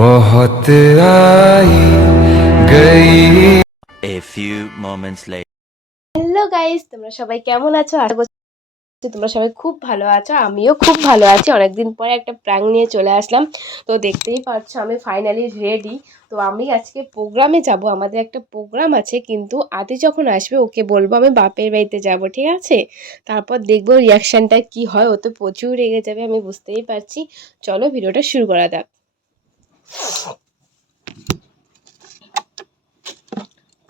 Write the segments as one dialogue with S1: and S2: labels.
S1: बहुत आई गई
S2: A few moments later.
S3: Hello guys তোমরা সবাই কেমন আছো আশা করছি তোমরা সবাই খুব ভালো আছো আমিও খুব ভালো আছি অনেকদিন পরে একটা প্র্যাঙ্ক নিয়ে চলে আসলাম তো দেখতেই পাচ্ছ আমি ফাইনালি রেডি তো আমি আজকে প্রোগ্রামে যাব আমাদের একটা প্রোগ্রাম আছে কিন্তু আদি যখন আসবে ওকে বলবো আমি বাপের বাড়িতে যাব ঠিক আছে তারপর দেখবো রিয়াকশানটা কি হয় ও তো প্রচুর রেগে যাবে আমি বুঝতেই পারছি চলো ভিডিওটা শুরু করা যাক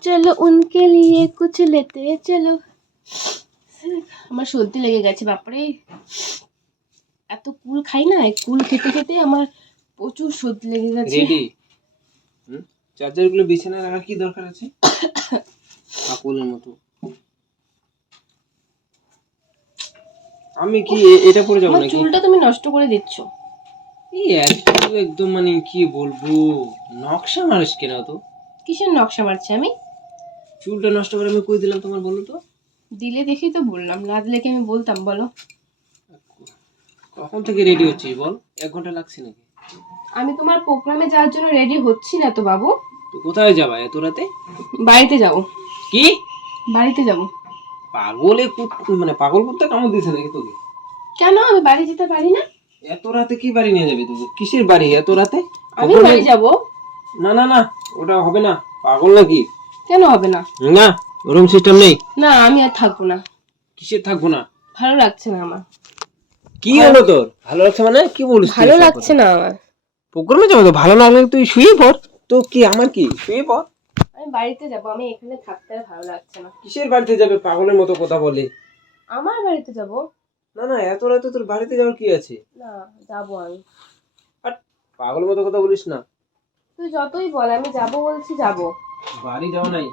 S3: চলো উনকে লিয়ে কুছ লেতে চলো আমার সর্দি লেগে গেছে বাপরে। এত কুল খাই না কুল খেতে খেতে আমার প্রচুর সর্দি লেগে গেছে।
S4: রেডি? চার্জারগুলো বিছানায় রাখার কি দরকার আছে? কাকুলের মতো। আমি কি এটা পরে যাব নাকি?
S3: চুলটা তুমি নষ্ট করে দিচ্ছ।
S4: এই এত একদম মানে কি বলব নকশা মানুষ কেন তো?
S3: কিসের নকশা মারছি আমি?
S4: চুলটা নষ্ট করে আমি কই দিলাম তোমার বলো তো?
S3: দিলে দেখেই তো বললাম না দিলে কি আমি বলতাম বলো।
S4: কখন থেকে রেডি হচ্ছিস বল? এক ঘণ্টা লাগছে নাকি?
S3: আমি তোমার প্রোগ্রামে যাওয়ার জন্য রেডি হচ্ছি না তো বাবু।
S4: তো কোথায় যাবা এত রাতে?
S3: বাড়িতে যাব।
S4: কি?
S3: বাড়িতে যাব।
S4: পাগলে মানে পাগল করতে কামড় দিছে নাকি তোকে?
S3: কেন? আমি বাড়ি যেতে পারি না।
S4: এত রাতে কি বাড়ি নিয়ে যাবে তোকে? কিসের বাড়ি এত রাতে?
S3: আমি বাড়ি যাব।
S4: না না না ওটা হবে না। পাগল নাকি?
S3: কেন হবে না?
S4: না রুম সিস্টেম নেই।
S3: না আমি আর থাকব না।
S4: কিসের থাকব না?
S3: ভালো লাগছে না আমার।
S4: কি হলো তোর? ভালো লাগছে মানে? কি বলিস
S3: ভালো লাগছে না আমার?
S4: প্রোগ্রামে যাব তো? ভালো লাগলে তুই শুয়ে পড়। তো কি আমার কি? শুয়ে পড়।
S3: আমি বাড়িতে যাব আমি এখানে থাকতে ভালো লাগছে না।
S4: কিসের বাড়িতে যাবে? পাগলের মতো কথা বলে।
S3: আমার বাড়িতে যাব?
S4: না না এত রাতে তোর বাড়িতে যাওয়ার কি আছে?
S3: না যাব আমি।
S4: আর পাগল মতো কথা বলিস না।
S3: তুই যতই বল আমি যাব বলছি যাব।
S4: বাড়ি যাও নাই?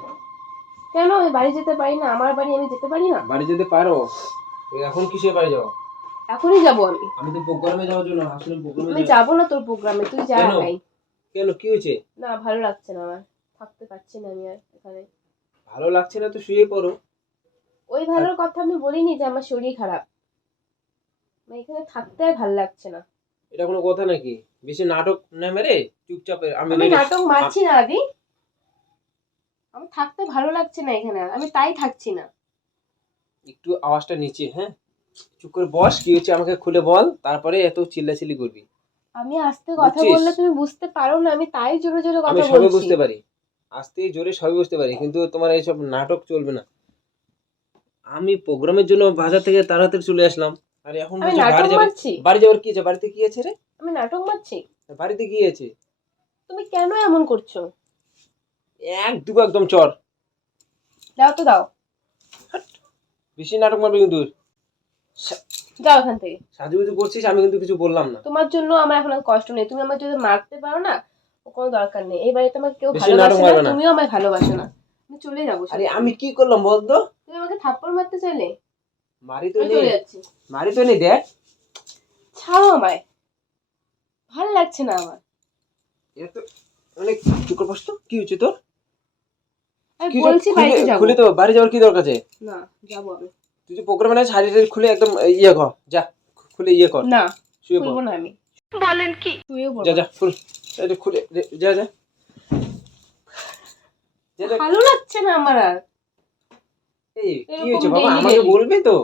S3: কেন? আমি বাড়ি যেতে পারি না আমার বাড়ি আমি যেতে পারি না?
S4: বাড়ি যেতে পারো। এখন কিসের বাড়ি যাও
S3: এখনই যাব আমি।
S4: আমি তো প্রোগ্রামে যাওয়ার জন্য আসলে প্রোগ্রামে আমি
S3: যাব। না তোর প্রোগ্রামে তুই যা? নাই
S4: কেন? কি হয়েছে?
S3: না ভালো লাগছে না আমার। থাকতে পারছি না আমি আর এখানে।
S4: ভালো লাগছে না তো শুয়ে পড়ো।
S3: ওই ভালোর কথা আমি বলিনি যে আমার শরীর খারাপ। আমি এখানে থাকতে আর ভালো লাগছে না।
S4: এটা কোনো কথা নাকি? বেশি নাটক না মেরে চুপচাপ আমি
S3: আমি নাটক মারছি না আদি। আমি থাকতে ভালো লাগছে না এখানে আমি তাই থাকছি না।
S4: একটু আওয়াজটা নিচে হ্যাঁ? চুপ করে বস কি হচ্ছে আমাকে খুলে বল তারপরে এত চিল্লাচিল্লি করবি।
S3: আমি আস্তে কথা বললে তুমি বুঝতে পারো না আমি তাই জোরে জোরে কথা বলছি আমি সবই
S4: বুঝতে পারি। আস্তে জোরে সবই বুঝতে পারি কিন্তু তোমার এইসব নাটক চলবে না। আমি প্রোগ্রামের জন্য বাজার থেকে তাড়াতাড়ি চলে আসলাম। আর এখন
S3: আমি
S4: বাড়ি
S3: নাটক মারছি।
S4: বাড়ি যাওয়ার কি আছে বাড়িতে কি আছে রে?
S3: আমি নাটক মারছি।
S4: বাড়িতে কি আছে
S3: তুমি কেন এমন করছ?
S4: এক দুটো একদম চর।
S3: দাও তো দাও।
S4: বেশি নাটক মারবি কিন্তু
S3: যাও এখান থেকে।
S4: সাজুগুজু করছিস আমি কিন্তু কিছু বললাম না।
S3: তোমার জন্য আমার এখন আর কষ্ট নেই। তুমি আমার যদি মারতে পারো না কোনো দরকার নেই। এই বাড়িতে আমাকে কেউ ভালোবাসে না
S4: না।
S3: তুমিও আমায় ভালোবাসো না। আমি চলে যাব
S4: আরে আমি কি করলাম বলতো?
S3: তুমি আমাকে থাপ্পড় মারতে চাইলে?
S4: মারি তো
S3: আমি
S4: নেই। মারি তো নেই দেখ।
S3: ছাড়ো আমায়। ভালো লাগছে না আমার।
S4: এত অনেক চুপ করে বস কি হচ্ছে তোর?
S3: আমি বলছি
S4: খুলে- তো বাড়ি যাওয়ার কি দরকার আছে?
S3: না যাব আমি।
S4: তুই যে প্রোগ্রামে না শাড়ি টাড়ি খুলে একদম ইয়ে কর। যা খুলে ইয়ে কর।
S3: না
S4: শুয়ে পড়।
S3: না আমি। বলেন কি? তুইও
S4: যা
S3: বল
S4: যা খুল এটা খুলে যা যা।
S3: ভালো লাগছে না আমার আর।
S4: কি হয়েছে বাবা? আমাকে
S3: daily।
S4: তো?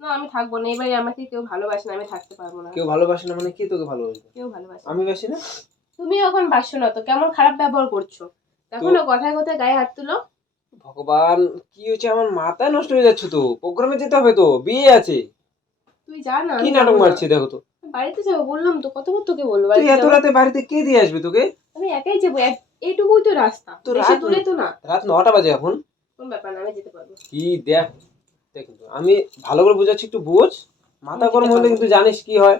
S3: না আমি থাকব না। এবারে আমাকে কেউ ভালোবাসে না আমি থাকতে পারব না।
S4: কেউ ভালোবাসে না মানে কি তোকে ভালোবাসবে?
S3: কেউ ভালোবাসে
S4: আমি বাসি না?
S3: তুমি এখন বাসছো না তো কেমন খারাপ ব্যবহার করছ? দেখো কথায় কথায় গায়ে হাত তুলো।
S4: ভগবান কি হয়েছে? আমার মাথা নষ্ট হয়ে যাচ্ছে তো। প্রোগ্রামে যেতে হবে তো বিয়ে আছে।
S3: তুই যা না
S4: কি নাটক
S3: যাব না।
S4: মারছি দেখো তো।
S3: বাড়িতে যাব বললাম তো কতবার তোকে বলব
S4: তুই এত রাতে বাড়িতে কে দিয়ে আসবে তোকে?
S3: আমি একাই যাব এইটুকুই তো রাস্তা
S4: তো
S3: বেশি
S4: রাত-
S3: দূরে তো না।
S4: রাত নটা বাজে এখন।
S3: কোন ব্যাপার না আমি যেতে পারব।
S4: কি দেখ দেখ কিন্তু আমি ভালো করে বোঝাচ্ছি একটু বোঝ। মাথা গরম হলে কিন্তু জানিস কি হয়।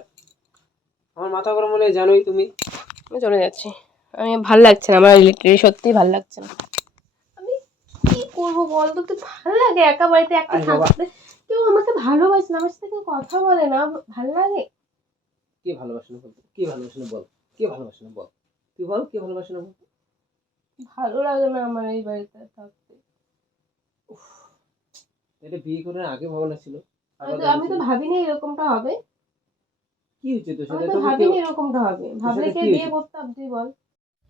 S4: আমার মাথা গরম হলে জানোই তুমি।
S3: আমি চলে যাচ্ছি। আমি ভালো লাগছে না আমার লিটারি সত্যি ভালো লাগছে না। আমি কি করব বল তো তো ভালো লাগে একা বাড়িতে একা থাকতে? কেউ আমাকে ভালোবাসে না আমার সাথে কেউ কথা বলে না ভালো লাগে?
S4: কে ভালোবাসে না বল কে ভালোবাসে না বল? কে ভালোবাসে না বল? তুই বল কে ভালোবাসে না বল?
S3: ভালো লাগে না আমার এই বাড়িতে থাকতে।
S4: এটা বিয়ে করার আগে ভাবনা ছিল
S3: আমি তো ভাবিনি এরকমটা হবে।
S4: কি হচ্ছে
S3: তো
S4: সেটা
S3: তো ভাবিনি এরকমটা হবে। ভাবলে কে বিয়ে করতাম তুই বল।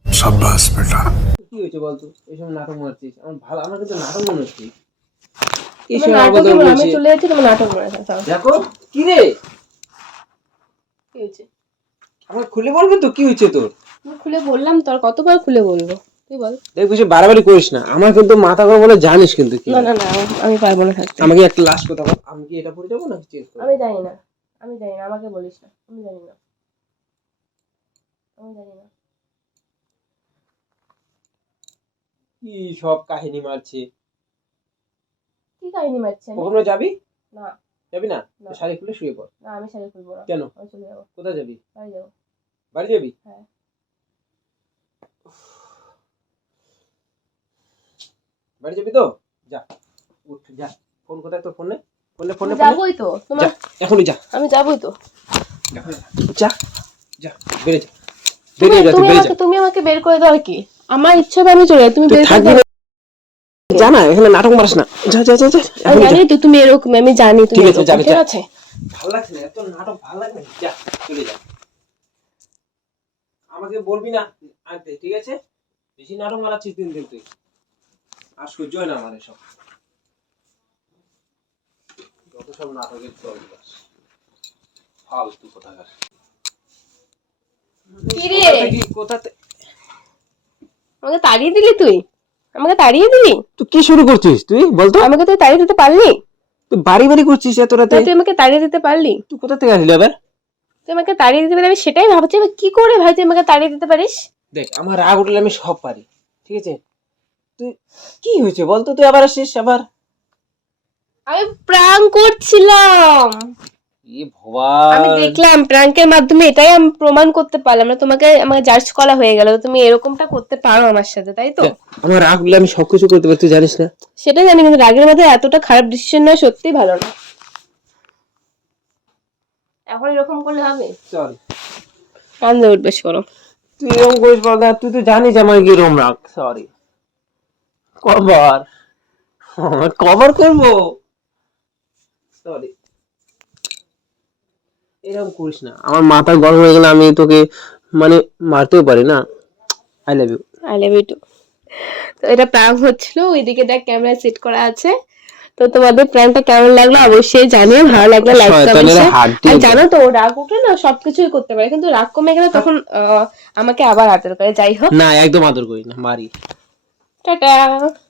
S5: সাব্বাস বেটা।
S4: কি হয়েছে বলতো এইসব নাটক মারছিস। আমার ভালো আমার কিন্তু নাটক মনে হচ্ছে।
S3: চলে নাটক
S4: দেখো কি রে?
S3: কি হয়েছে?
S4: আমার খুলে বলবে তো কি হয়েছে তোর?
S3: খুলে বললাম তোর কতবার খুলে বলব? তুই বল।
S4: দেখ বেশি বাড়াবাড়ি করিস না। আমার কিন্তু মাথা গরম বলে জানিস কিন্তু কি
S3: না না না আমি পারব না থাকতে।
S4: আমাকে একটা লাস্ট কথা বল। আমি কি এটা পরে যাব না চেঞ্জ করব?
S3: আমি জানি না। আমি জানি না আমাকে বলিস না। আমি জানি না। আমি জানি না।
S4: কি সব কাহিনী মারছে?
S3: কি কাহিনী মারছি
S4: কখনো যাবি?
S3: না।
S4: যাবি না?
S3: না।
S4: শাড়ি খুলে শুয়ে পড়।
S3: না আমি শাড়ি খুলবো না।
S4: কেন?
S3: চলে যাব।
S4: কোথায় যাবি?
S3: বাড়ি যাব।
S4: বাড়ি যাবি?
S3: হ্যাঁ।
S4: বাড়ি যাবি তো? যা উঠ যা। ফোন কোথায় তোর ফোনে? ফোনে ফোনে
S3: যাবোই তো তোমার?
S4: এখনই যা।
S3: আমি যাবোই তো।
S4: যা। যা বেড়ে যা। বেরিয়ে যা
S3: তুমি আমাকে তুমি আমাকে বের করে দাও কি? আমার ইচ্ছা আমি চলে তুমি বের করে দাও।
S4: না? যা না এখানে নাটক মারিস না। যা যা যা যা
S3: আমি জানি তো তুমি এরকম আমি জানি তুমি
S4: ঠিক আছে, যাবে,
S3: ঠিক। আছে?
S4: ভালো লাগছে না এত নাটক ভালো লাগবে না। যা চলে যা। আমাকে বলবি না আনতে ঠিক আছে? বেশি নাটক মারাচ্ছিস দিন দিন তুই। সহ্য হয় না আমার এসব যত সব নাটকের চল ফালতু কোথাকার।
S3: আমাকে তাড়িয়ে দিলি তুই? আমাকে তাড়িয়ে দিলি?
S4: তুই কি শুরু করছিস তুই? বলতো।
S3: আমাকে তুই তাড়িয়ে দিতে পারলি?
S4: তুই বাড়ি বাড়ি করছিস এত রাতে?
S3: তুই আমাকে তাড়িয়ে দিতে পারলি।
S4: তুই কোথা থেকে আসলি আবার?
S3: তুই আমাকে তাড়িয়ে দিতে পারলি আমি সেটাই ভাবছি। আমি কি করে ভাই তুই আমাকে তাড়িয়ে দিতে পারিস?
S4: দেখ আমার রাগ উঠলে আমি সব পারি। ঠিক আছে? তুই কি হয়েছে বলতো তুই আবার আসিস আবার?
S3: আমি প্রাং করছিলাম।
S4: ভগবান।
S3: আমি দেখলাম প্রাঙ্কের মাধ্যমে এটাই আমি প্রমাণ করতে পারলাম না তোমাকে আমাকে জাজ করা হয়ে গেল তুমি এরকমটা করতে পারো আমার সাথে তাই তো?
S4: আমার রাগ উঠলে আমি সবকিছু করতে পারি তুই জানিস না?
S3: সেটা জানি কিন্তু রাগের মধ্যে এতটা খারাপ ডিসিশন নয় সত্যি ভালো না। এখন এরকম করলে হবে?
S4: চল।
S3: কান্দে উঠবে করো
S4: তুই এরকম করিস বল না তুই তো জানিস আমার কীরকম রাগ সরি কভার। কভার করব। সরি এরকম করিস না। আমার মাথা গরম হয়ে গেলে আমি তোকে মানে মারতেও পারি না। I love you
S3: I love you too তো এটা প্র্যাঙ্ক হচ্ছিল। ওইদিকে দেখ ক্যামেরা সেট করা আছে। তো তোমাদের প্র্যাঙ্কটা কেমন লাগল অবশ্যই জানিও। ভালো লাগলে লাইক কমেন্ট আর জানো তো রাগ উঠে না সবকিছুই করতে পারে। কিন্তু রাগ কমে গেলে তখন আহ, আমাকে আবার আদর করে। যাই হোক।
S4: না একদম আদর করি না। মারি।
S3: Tchau, tchau!